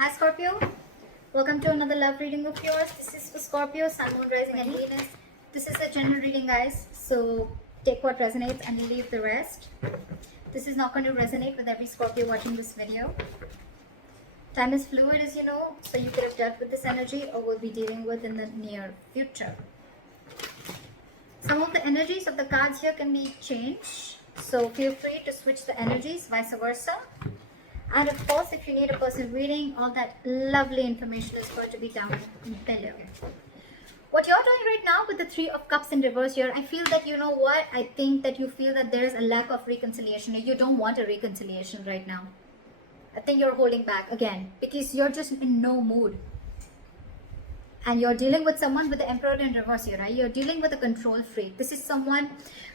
Hi Scorpio, welcome to another love reading of yours. This is for Scorpio, Sun, Moon, Rising and Venus. This is a general reading, guys, so take what resonates and leave the rest. This is not going to resonate with every Scorpio watching this video. Time is fluid, as you know, so you could have dealt with this energy or will be dealing with in the near future. Some of the energies of the cards here can be changed, so feel free to switch the energies, vice versa. And of course, if you need a personal reading, all that lovely information is going to be down below. What you're doing right now with the Three of Cups in reverse here, I feel that, you know what, I think that you feel that there is a lack of reconciliation. You don't want a reconciliation right now. I think you're holding back again because you're just in no mood. And you're dealing with someone with the Emperor in reverse here, right? You're dealing with a control freak. This is someone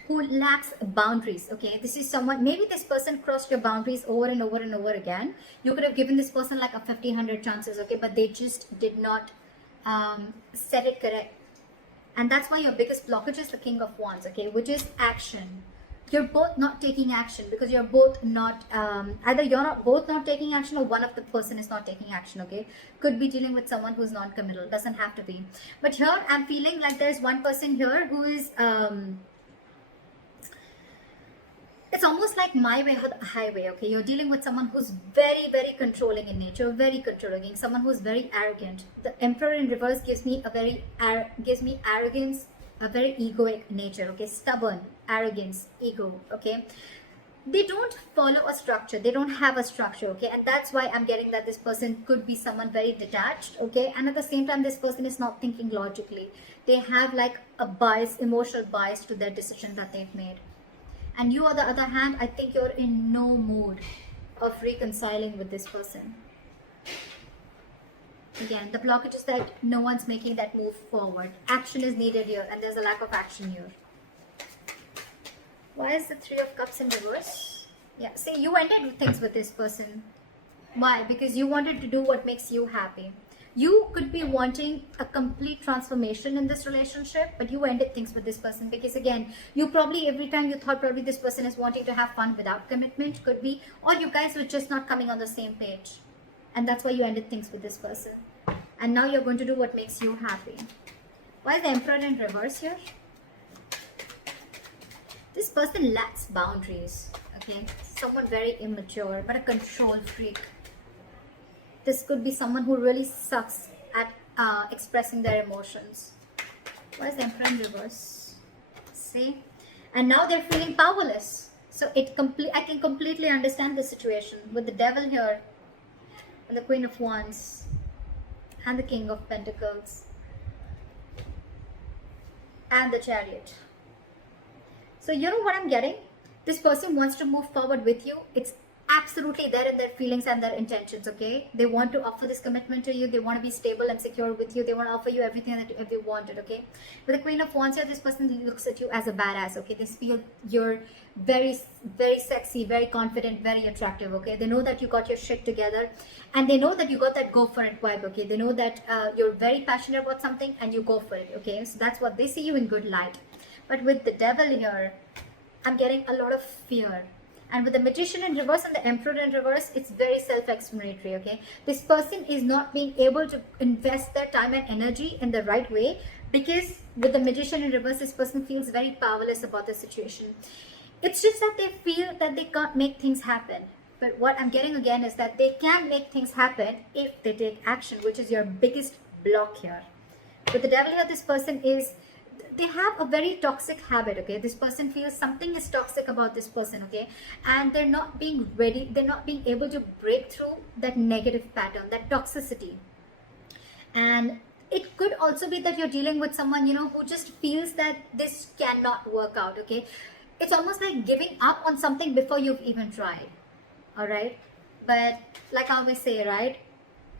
who lacks boundaries, okay? This is someone, maybe this person crossed your boundaries over and over and over again. You could have given this person like a 1,500 chances, okay? But they just did not set it correct. And that's why your biggest blockage is the King of Wands, okay? Which is action. You're both not taking action because you're both not, either you're not both not taking action or one of the person is not taking action, okay? Could be dealing with someone who's non-committal, doesn't have to be. But here I'm feeling like there's one person here who is, it's almost like my way or the highway, okay? You're dealing with someone who's very, very controlling in nature, very controlling, someone who's very arrogant. The Emperor in reverse gives me arrogance, a very egoic nature, okay? Stubborn, arrogance, ego, okay? They don't follow a structure. They don't have a structure, okay? And that's why I'm getting that this person could be someone very detached, okay? And at the same time, this person is not thinking logically. They have like a bias, emotional bias to their decision that they've made. And you, on the other hand, I think you're in no mood of reconciling with this person. Again, the blockage is that no one's making that move forward. Action is needed here, and there's a lack of action here. Why is the Three of Cups in reverse? Yeah, see, you ended things with this person. Why? Because you wanted to do what makes you happy. You could be wanting a complete transformation in this relationship, but you ended things with this person because, again, you probably, every time you thought probably this person is wanting to have fun without commitment, could be, or you guys were just not coming on the same page. And that's why you ended things with this person. And now you're going to do what makes you happy. Why is the Emperor in reverse here? This person lacks boundaries, okay? Someone very immature, but a control freak. This could be someone who really sucks at expressing their emotions. Why is the Emperor in reverse? See? And now they're feeling powerless. So I can completely understand the situation with the Devil here, and the Queen of Wands, and the King of Pentacles, and the Chariot. So you know what I'm getting? This person wants to move forward with you. It's absolutely there in their feelings and their intentions, okay? They want to offer this commitment to you. They want to be stable and secure with you. They want to offer you everything that you wanted, okay? With the Queen of Wands here, this person looks at you as a badass, okay? They feel you're very, very sexy, very confident, very attractive, okay? They know that you got your shit together, and they know that you got that go for it vibe, okay? They know that you're very passionate about something and you go for it, okay? So that's what they see you in good light. But with the Devil here, I'm getting a lot of fear. And with the Magician in reverse and the Emperor in reverse, it's very self-explanatory, okay? This person is not being able to invest their time and energy in the right way because with the Magician in reverse, this person feels very powerless about the situation. It's just that they feel that they can't make things happen. But what I'm getting again is that they can make things happen if they take action, which is your biggest block here. With the Devil here, this person is, they have a very toxic habit, okay? This person feels something is toxic about this person, okay? And they're not being ready, they're not being able to break through that negative pattern, that toxicity. And it could also be that you're dealing with someone, you know, who just feels that this cannot work out, okay? It's almost like giving up on something before you've even tried, all right? But like I always say, right?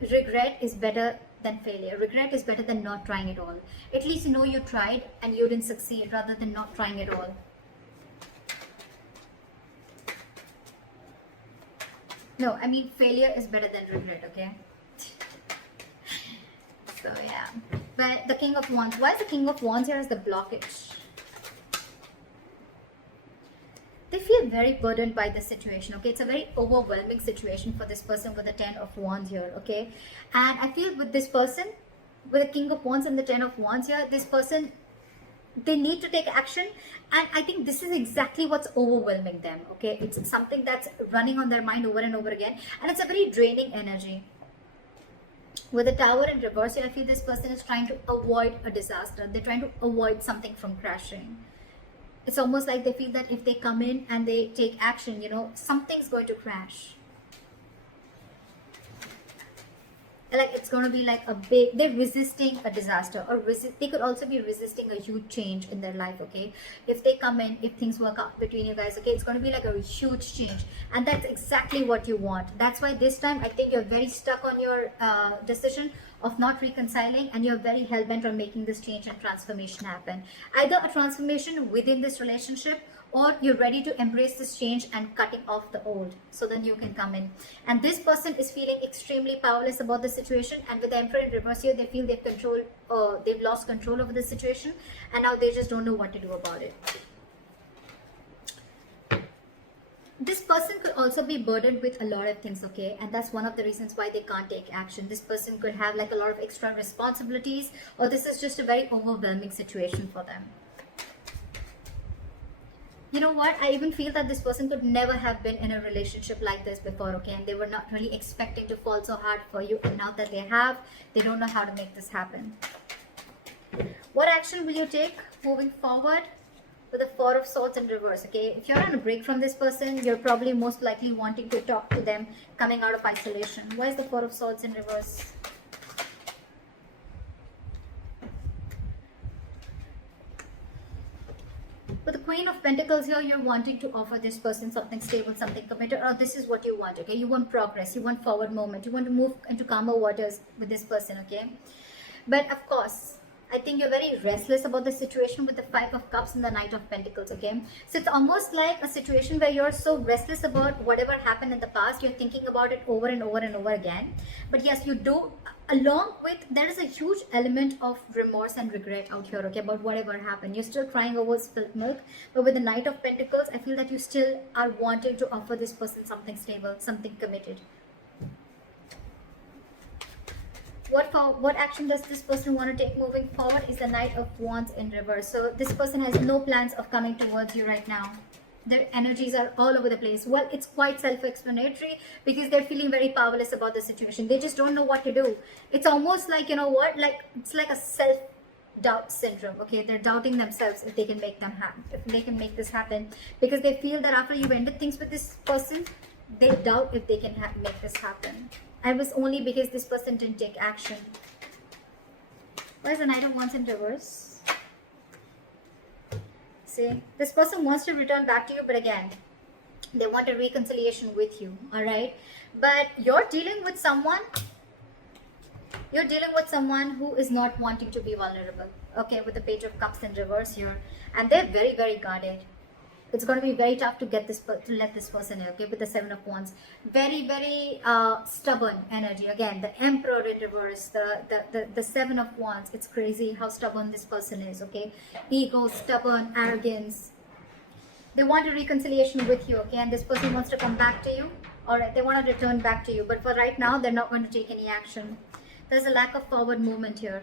Regret is better than failure. Regret is better than not trying at all. At least you know you tried and you didn't succeed rather than not trying at all. No, I mean failure is better than regret, okay? So yeah. But the King of Wands, why is the King of Wands here as the blockage? they feel very burdened by this situation. Okay, it's a very overwhelming situation for this person with the 10 of Wands here. Okay, and I feel with this person, with the King of Wands and the 10 of Wands here, this person, they need to take action, and I think this is exactly what's overwhelming them. Okay, it's something that's running on their mind over and over again, and it's a very draining energy. With the Tower in reverse, I feel this person is trying to avoid a disaster. They're trying to avoid something from crashing. It's almost like they feel that if they come in and they take action, something's going to crash. Like it's going to be like a big, they're resisting a disaster, or they could also be resisting a huge change in their life. Okay, if they come in, if things work out between you guys, okay, it's going to be like a huge change, and that's exactly what you want. That's why this time I think you're very stuck on your decision of not reconciling, and you're very hell-bent on making this change and transformation happen. Either a transformation within this relationship, or you're ready to embrace this change and cutting off the old so then you can come in. And this person is feeling extremely powerless about the situation, and with the Emperor in reverse here, they feel they've lost control over the situation, and now they just don't know what to do about it. This person could also be burdened with a lot of things, okay, and that's one of the reasons why they can't take action. This person could have like a lot of extra responsibilities, or this is just a very overwhelming situation for them. You know what, I even feel that this person could never have been in a relationship like this before, okay, and they were not really expecting to fall so hard for you, and now that they have, they don't know how to make this happen. What action will you take moving forward? With the Four of Swords in reverse, okay, if you're on a break from this person, you're probably most likely wanting to talk to them, coming out of isolation. Why is the Four of Swords in reverse? With the Queen of Pentacles here, you're wanting to offer this person something stable, something committed, or this is what you want, okay? You want progress, you want forward movement, you want to move into calmer waters with this person, okay? But of course, I think you're very restless about the situation with the Five of Cups and the Knight of Pentacles, okay? So it's almost like a situation where you're so restless about whatever happened in the past, you're thinking about it over and over and over again. But yes, you do, along with, there is a huge element of remorse and regret out here, okay, about whatever happened. You're still crying over spilled milk, but with the Knight of Pentacles, I feel that you still are wanting to offer this person something stable, something committed. What action does this person want to take moving forward is the Knight of Wands in reverse. So this person has no plans of coming towards you right now. Their energies are all over the place. Well, it's quite self-explanatory because they're feeling very powerless about the situation. They just don't know what to do. It's almost like, you know what, like it's like a self-doubt syndrome. Okay, they're doubting themselves if they can make this happen, because they feel that after you've ended things with this person, they doubt if they can make this happen. And it was only because this person didn't take action. Why is the Knight of Wands in reverse? See, this person wants to return back to you, but again, they want a reconciliation with you, alright? But you're dealing with someone who is not wanting to be vulnerable, okay, with the Page of Cups in reverse here. And they're very, very guarded. It's going to be very tough to let this person in, okay, with the Seven of Wands. Very, very stubborn energy. Again, the Emperor in reverse, the Seven of Wands. It's crazy how stubborn this person is, okay? Ego, stubborn, arrogance. They want a reconciliation with you, okay? And this person wants to come back to you. Alright, they want to return back to you. But for right now, they're not going to take any action. There's a lack of forward movement here.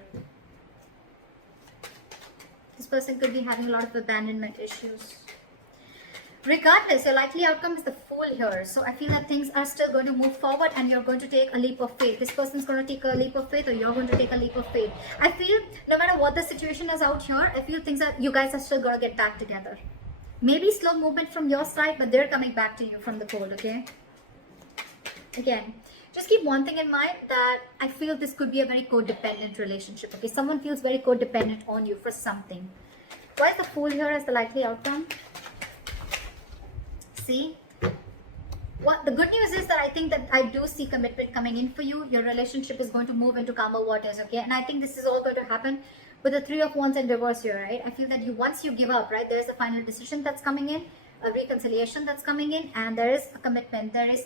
This person could be having a lot of abandonment issues. Regardless, your likely outcome is the Fool here. So I feel that things are still going to move forward and you're going to take a leap of faith. This person's going to take a leap of faith, or you're going to take a leap of faith. I feel no matter what the situation is out here, I feel you guys are still going to get back together. Maybe slow movement from your side, but they're coming back to you from the cold, okay? Again, just keep one thing in mind, that I feel this could be a very codependent relationship, okay? Someone feels very codependent on you for something. Why is the Fool here as the likely outcome? See, what the good news is that I think that I do see commitment coming in for you. Your relationship is going to move into calmer waters, okay? And I think this is all going to happen with the Three of Wands in reverse here, right? I feel that once you give up, right, there's a final decision that's coming in, a reconciliation that's coming in, and there is a commitment, there is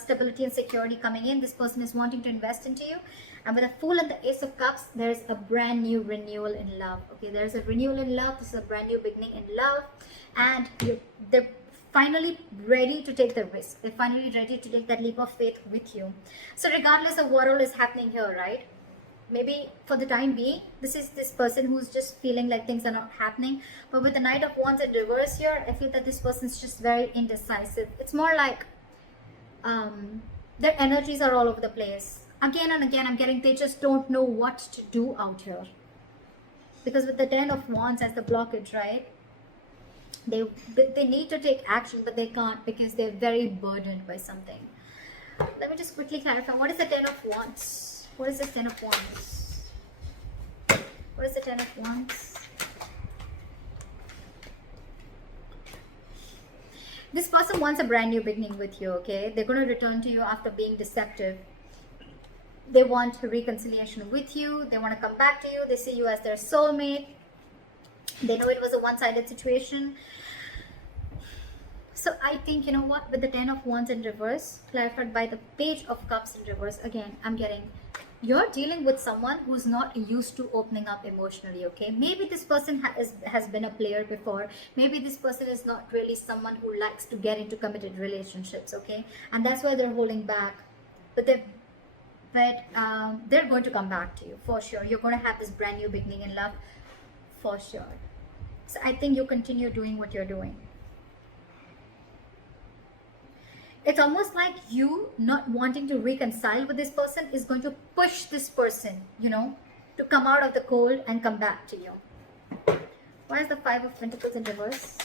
stability and security coming in. This person is wanting to invest into you. And with the Fool and the Ace of Cups, there's a brand new renewal in love, okay? There's a renewal in love. This is a brand new beginning in love, and they're finally ready to take the risk. They're finally ready to take that leap of faith with you. So regardless of what all is happening here, right? Maybe for the time being, this is this person who's just feeling like things are not happening. But with the Knight of Wands in reverse here, I feel that this person's just very indecisive. It's more like their energies are all over the place. Again and again, I'm getting they just don't know what to do out here. Because with the Ten of Wands as the blockage, right? They need to take action, but they can't because they're very burdened by something. Let me just quickly clarify. What is the Ten of Wands? What is the Ten of Wands? What is the Ten of Wands? This person wants a brand new beginning with you, okay? They're going to return to you after being deceptive. They want reconciliation with you. They want to come back to you. They see you as their soulmate. They know it was a one-sided situation. So I think, you know what, with the Ten of Wands in reverse, clarified by the Page of Cups in reverse, again, I'm getting, you're dealing with someone who's not used to opening up emotionally, okay? Maybe this person has been a player before. Maybe this person is not really someone who likes to get into committed relationships, okay? And that's why they're holding back. But they're going to come back to you, for sure. You're going to have this brand new beginning in love, for sure. So I think you continue doing what you're doing. It's almost like you not wanting to reconcile with this person is going to push this person, you know, to come out of the cold and come back to you. Why is the Five of Pentacles in reverse?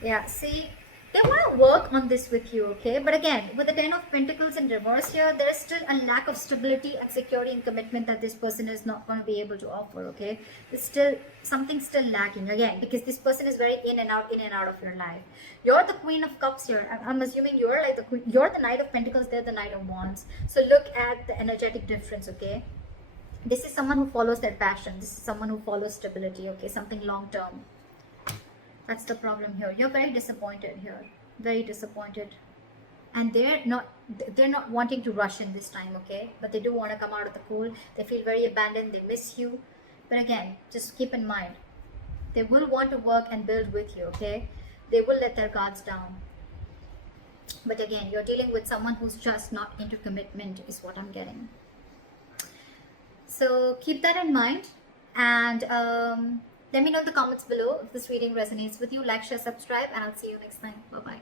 Yeah, see, they want to work on this with you, okay? But again, with the Ten of Pentacles in reverse here, there's still a lack of stability and security and commitment that this person is not going to be able to offer, okay? There's still something still lacking, again, because this person is very in and out of your life. You're the Queen of Cups here. I'm assuming you're like the Queen. You're the Knight of Pentacles, they're the Knight of Wands. So look at the energetic difference, okay? This is someone who follows their passion. This is someone who follows stability, okay? Something long term. That's the problem here. You're very disappointed here. Very disappointed. And they're not wanting to rush in this time, okay? But they do want to come out of the cold. They feel very abandoned. They miss you. But again, just keep in mind, they will want to work and build with you, okay? They will let their guards down. But again, you're dealing with someone who's just not into commitment is what I'm getting. So keep that in mind. And let me know in the comments below if this reading resonates with you. Like, share, subscribe, and I'll see you next time. Bye-bye.